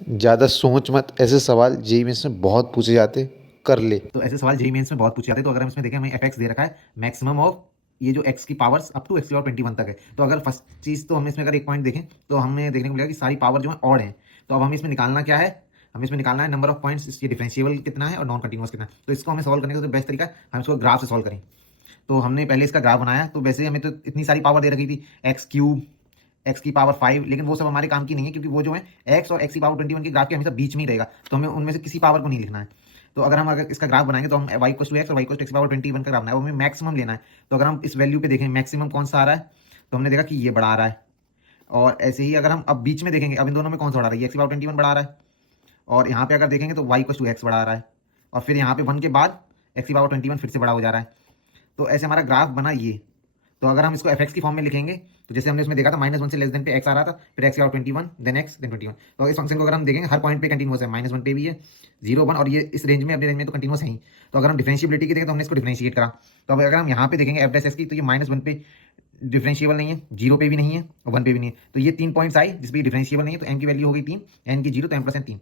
ज़्यादा सोच मत, ऐसे सवाल जेईई मेंस में बहुत पूछे जाते, कर ले। तो ऐसे सवाल जेईई मेंस में बहुत पूछे जाते हैं। तो अगर हम इसमें देखें, हमें एफ दे रखा है मैक्सिमम ऑफ ये जो एक्स की पावर्स अप टू एक्स की पावर 21 तक है। तो अगर फर्स्ट चीज़ तो हम इसमें अगर एक पॉइंट देखें तो हमें देखने को मिलेगा कि सारी पावर जो है ऑड है। तो अब हमें इसमें निकालना क्या है, हमें इसमें निकालना है नंबर ऑफ पॉइंट्स, इसकी डिफरेंशिएबल कितना है और नॉन कंटिन्यूअस कितना है। तो इसको हमें सॉल्व करने का तो बेस्ट तरीका है हम इसको ग्राफ से सॉल्व करें। तो हमने पहले इसका ग्राफ बनाया, तो वैसे हमें तो इतनी सारी पावर दे रखी थी एक्स क्यूब, एक्स की पावर 5, लेकिन वो सब हमारे काम की नहीं है, क्योंकि वो जो है एक्स और एक्स की पावर 21 के ग्राफ के हमेशा बीच में ही रहेगा। तो हमें उनमें से किसी पावर को नहीं लिखना है। तो अगर इसका ग्राफ बनाएंगे तो हम वाई इक्वल टू एक्स और वाई इक्वल टू एक्स की पावर 21 का ग्राफ बनाए, वो हमें मैक्सिमम लेना है। तो अगर हम इस वैल्यू पे देखें मैक्सिमम कौन सा आ रहा है, तो हमने देखा कि ये बड़ा आ रहा है। और ऐसे ही अगर हम अब बीच में देखेंगे, अब इन दोनों में कौन सा बड़ा आ रहा है, एक्स की पावर 21 बड़ा आ रहा है। और यहाँ पे अगर देखेंगे तो वाई इक्वल टू एक्स बड़ा आ रहा है। और फिर यहाँ पे 1 के बाद एक्स की पावर 21 फिर से बड़ा हो जा रहा है। तो ऐसे हमारा ग्राफ बना ये। तो अगर हम इसको एफ एक्स की फॉर्म में लिखेंगे, तो जैसे हमने इसमें देखा था -1 से लेस देन पे एक्स आ रहा था, फिर एक्स की पावर 21 देन एक्स देन 21। तो इस फंक्शन को अगर हम देखेंगे हर पॉइंट पे कंटिन्यूअस है, -1 पे भी है, 0 1 और ये इस रेंज में, अपने रेंज में तो कंटिन्यूअस है ही। तो अगर हम डिफरेंशिएबिलिटी की देखें तो हमने इसको डिफरेंशिएट करा। तो अब अगर हम यहाँ पे देखेंगे एफ एस की, तो ये -1 पे डिफरेंशिएबल नहीं है, 0 पे भी नहीं है और 1 पे भी नहीं है। तो ये 3 पॉइंट्स आई जिस पे डिफरेंशिएबल नहीं है। तो एन की वैल्यू हो गई 3, एन की 0, तो एम प्लस एन 3।